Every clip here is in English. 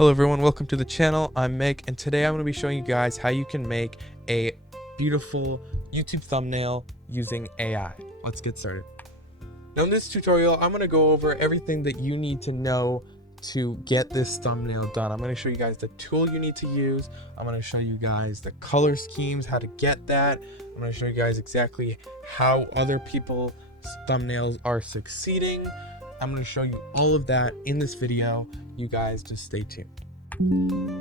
Hello everyone, welcome to the channel. I'm Mick, and today I'm going to be showing you guys how you can make a beautiful YouTube thumbnail using AI. Let's get started. Now in this tutorial, I'm going to go over everything that you need to know to get this thumbnail done. I'm going to show you guys the tool you need to use. I'm going to show you guys the color schemes, how to get that. I'm going to show you guys exactly how other people's thumbnails are succeeding. I'm going to show you all of that in this video. You guys just stay tuned.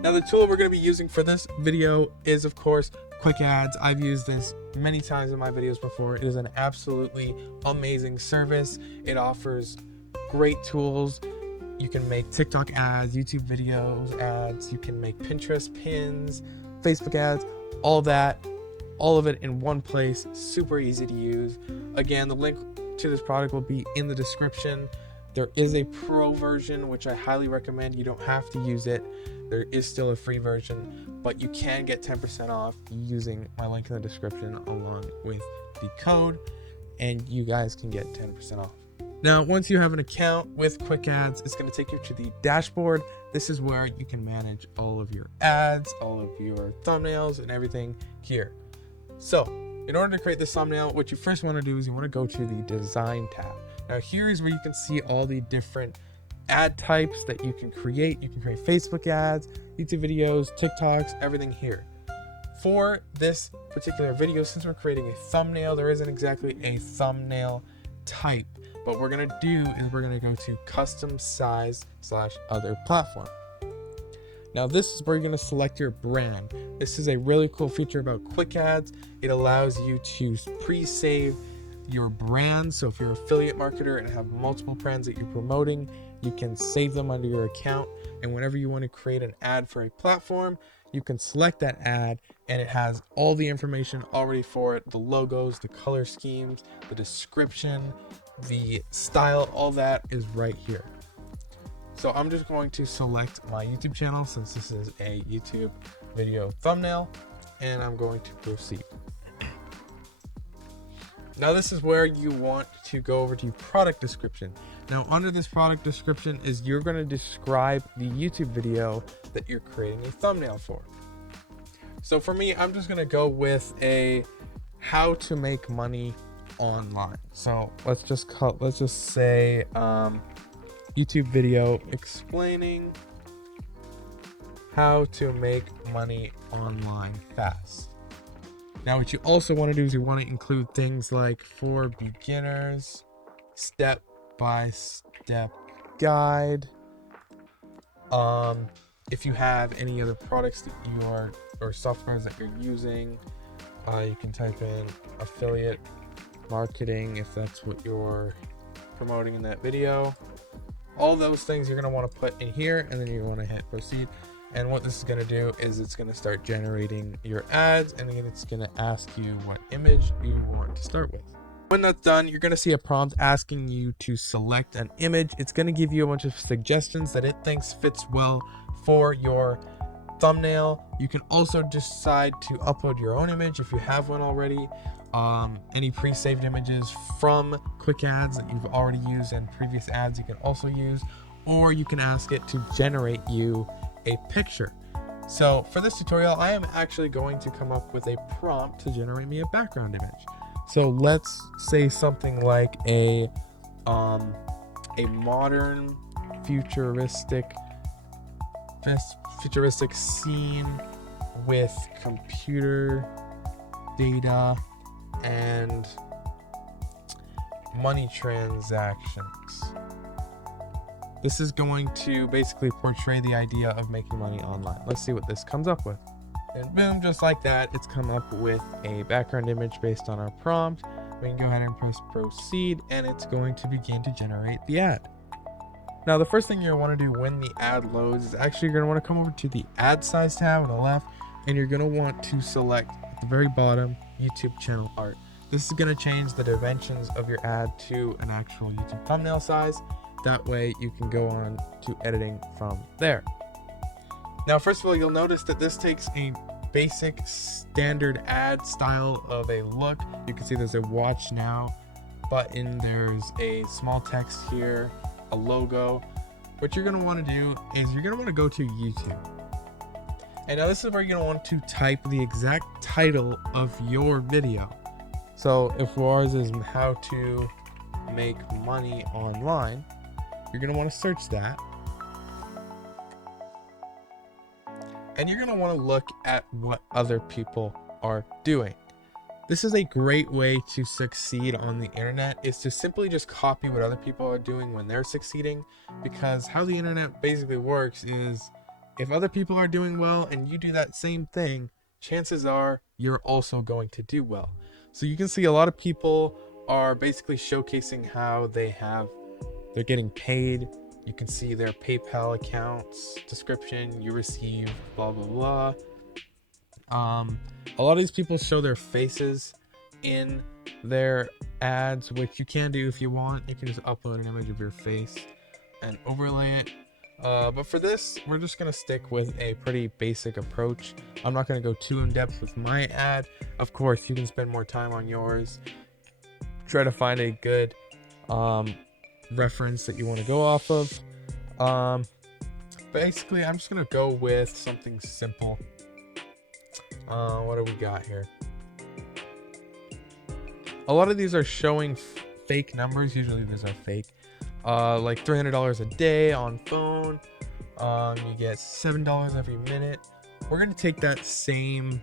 Now the tool we're going to be using for this video is of course QuickAds. I've used this many times in my videos before. It is an absolutely amazing service. It offers great tools. You can make TikTok ads, YouTube videos ads, you can make Pinterest pins, Facebook ads, all that, all of it in one place. Super easy to use. Again, the link to this product will be in the description. There is a pro version, which I highly recommend. You don't have to use it. There is still a free version, but you can get 10% off using my link in the description along with the code, and you guys can get 10% off. Now, once you have an account with QuickAds, it's going to take you to the dashboard. This is where you can manage all of your ads, all of your thumbnails, and everything here. So, in order to create this thumbnail, what you first want to do is you want to go to the Design tab. Now, here is where you can see all the different ad types that you can create. You can create Facebook ads, YouTube videos, TikToks, everything here. For this particular video, since we're creating a thumbnail, there isn't exactly a thumbnail type. What we're going to do is we're going to go to custom size / other platform. Now this is where you're going to select your brand. This is a really cool feature about QuickAds. It allows you to pre-save your brand. So if you're an affiliate marketer and have multiple brands that you're promoting, you can save them under your account. And whenever you want to create an ad for a platform, you can select that ad and it has all the information already for it. The logos, the color schemes, the description, the style, all that is right here. So I'm just going to select my YouTube channel since this is a YouTube video thumbnail, and I'm going to proceed. Now this is where you want to go over to product description. Now under this product description is you're going to describe the YouTube video that you're creating a thumbnail for. So for me, I'm just going to go with a how to make money online. So let's just say YouTube video explaining how to make money online fast. Now what you also want to do is you want to include things like for beginners, step-by-step guide. If you have any other products that you are or softwares that you're using, you can type in affiliate marketing if that's what you're promoting in that video. All those things you're going to want to put in here, and then you want to hit proceed. And what this is going to do is it's going to start generating your ads, and then it's going to ask you what image you want to start with. When that's done, you're going to see a prompt asking you to select an image. It's going to give you a bunch of suggestions that it thinks fits well for your thumbnail. You can also decide to upload your own image if you have one already. Any pre-saved images from QuickAds that you've already used in previous ads you can also use, or you can ask it to generate you a picture. So for this tutorial, I am actually going to come up with a prompt to generate me a background image. So let's say something like a modern futuristic scene with computer data and money transactions. This is going to basically portray the idea of making money online. Let's see what this comes up with. And boom, just like that, it's come up with a background image based on our prompt. We can go ahead and press proceed, and it's going to begin to generate the ad. Now, the first thing you want to do when the ad loads is actually you're going to want to come over to the ad size tab on the left, and you're going to want to select at the very bottom YouTube channel art. This is going to change the dimensions of your ad to an actual YouTube thumbnail size. That way you can go on to editing from there. Now, first of all, you'll notice that this takes a basic standard ad style of a look. You can see there's a watch now button, there's a small text here, a logo. what you're going to want to do is you're going to want to go to YouTube. And now this is where you're going to want to type the exact title of your video. So if yours is how to make money online, you're going to want to search that. And you're going to want to look at what other people are doing. This is a great way to succeed on the internet, is to simply just copy what other people are doing when they're succeeding, because how the internet basically works is if other people are doing well and you do that same thing, chances are you're also going to do well. So you can see a lot of people are basically showcasing how they're getting paid. You can see their PayPal accounts, description, you receive blah, blah, blah. A lot of these people show their faces in their ads, which you can do if you want. You can just upload an image of your face and overlay it. But for this, we're just going to stick with a pretty basic approach. I'm not going to go too in depth with my ad. Of course, you can spend more time on yours. Try to find a good reference that you want to go off of. Basically, I'm just going to go with something simple. What do we got here? A lot of these are showing fake numbers. Usually these are fake. Like $300 a day on phone. You get $7 every minute. We're going to take that same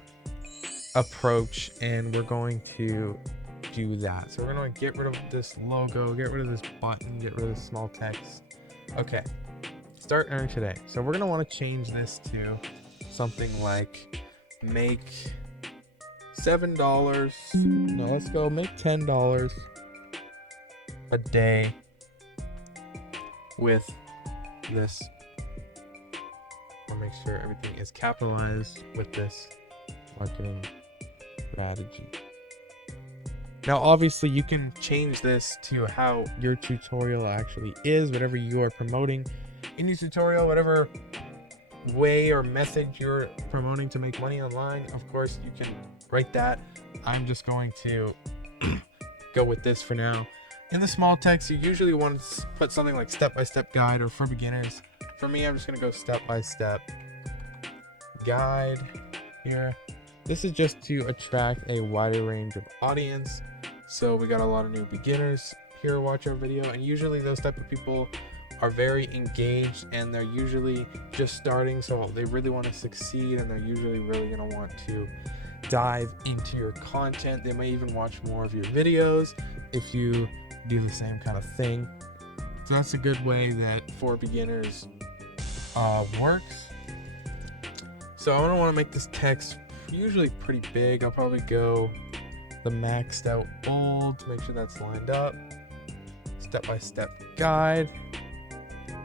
approach and we're going to do that. So we're going to get rid of this logo, get rid of this button, get rid of this small text. Okay. Start earning today. So we're going to want to change this to something like make $7. No, let's go make $10 a day with this. I'll make sure everything is capitalized with this marketing strategy. Now, obviously, you can change this to how your tutorial actually is, whatever you are promoting in your tutorial, whatever way or method you're promoting to make money online. Of course, you can write that. I'm just going to go with this for now. In the small text, you usually want to put something like step-by-step guide or for beginners. For me, I'm just going to go step-by-step guide here. This is just to attract a wider range of audience. So we got a lot of new beginners here watch our video, and usually those type of people are very engaged and they're usually just starting, so they really want to succeed and they're usually really going to want to dive into your content. They may even watch more of your videos if you do the same kind of thing. So that's a good way that for beginners works. So I don't want to make this text usually pretty big. I'll probably go the maxed out bold to make sure that's lined up. Step-by-step guide.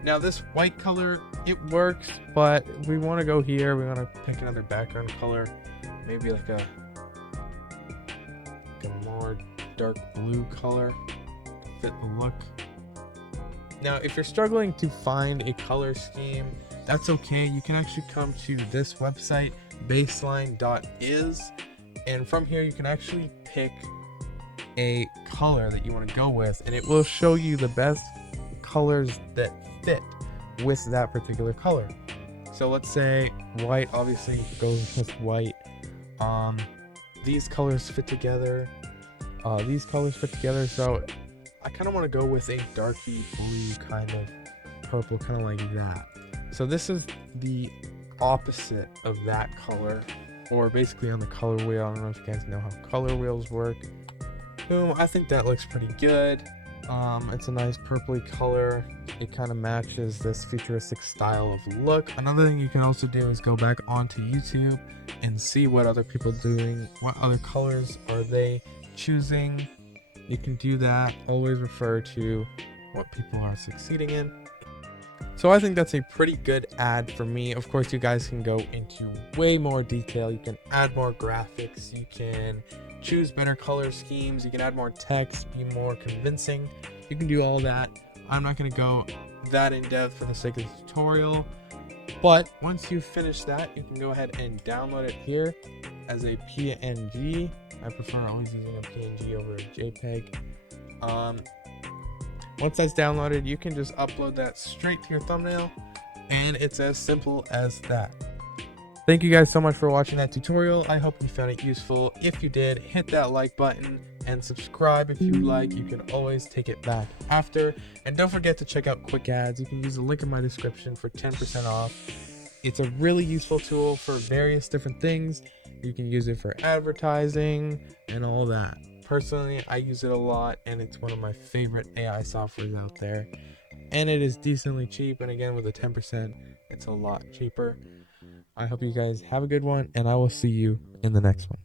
Now this white color, it works, but we want to go here. We want to pick another background color, maybe like a more dark blue color to fit the look. Now, if you're struggling to find a color scheme, that's okay. You can actually come to this website, baseline.is, and from here you can actually pick a color that you want to go with, and it will show you the best colors that fit with that particular color. So let's say white obviously goes with white. These colors fit together. These colors fit together. So I kind of want to go with a darky blue kind of purple, kind of like that. So this is the opposite of that color, or basically on the color wheel. I don't know if you guys know how color wheels work. Boom, I think that looks pretty good. It's a nice purpley color. It kind of matches this futuristic style of look. Another thing you can also do is go back onto YouTube and see what other people are doing. What other colors are they choosing? You can do that. Always refer to what people are succeeding in. So I think that's a pretty good ad for me. Of course, you guys can go into way more detail. You can add more graphics. You can choose better color schemes. You can add more text, be more convincing. You can do all that. I'm not going to go that in depth for the sake of the tutorial. But once you finish that, you can go ahead and download it here as a PNG. I prefer always using a PNG over a JPEG. Once that's downloaded, you can just upload that straight to your thumbnail, and it's as simple as that. Thank you guys so much for watching that tutorial. I hope you found it useful. If you did, hit that like button and subscribe if you like. You can always take it back after. And don't forget to check out QuickAds. You can use the link in my description for 10% off. It's a really useful tool for various different things. You can use it for advertising and all that. Personally, I use it a lot, and it's one of my favorite AI softwares out there. And it is decently cheap, and again, with a 10%, it's a lot cheaper. I hope you guys have a good one, and I will see you in the next one.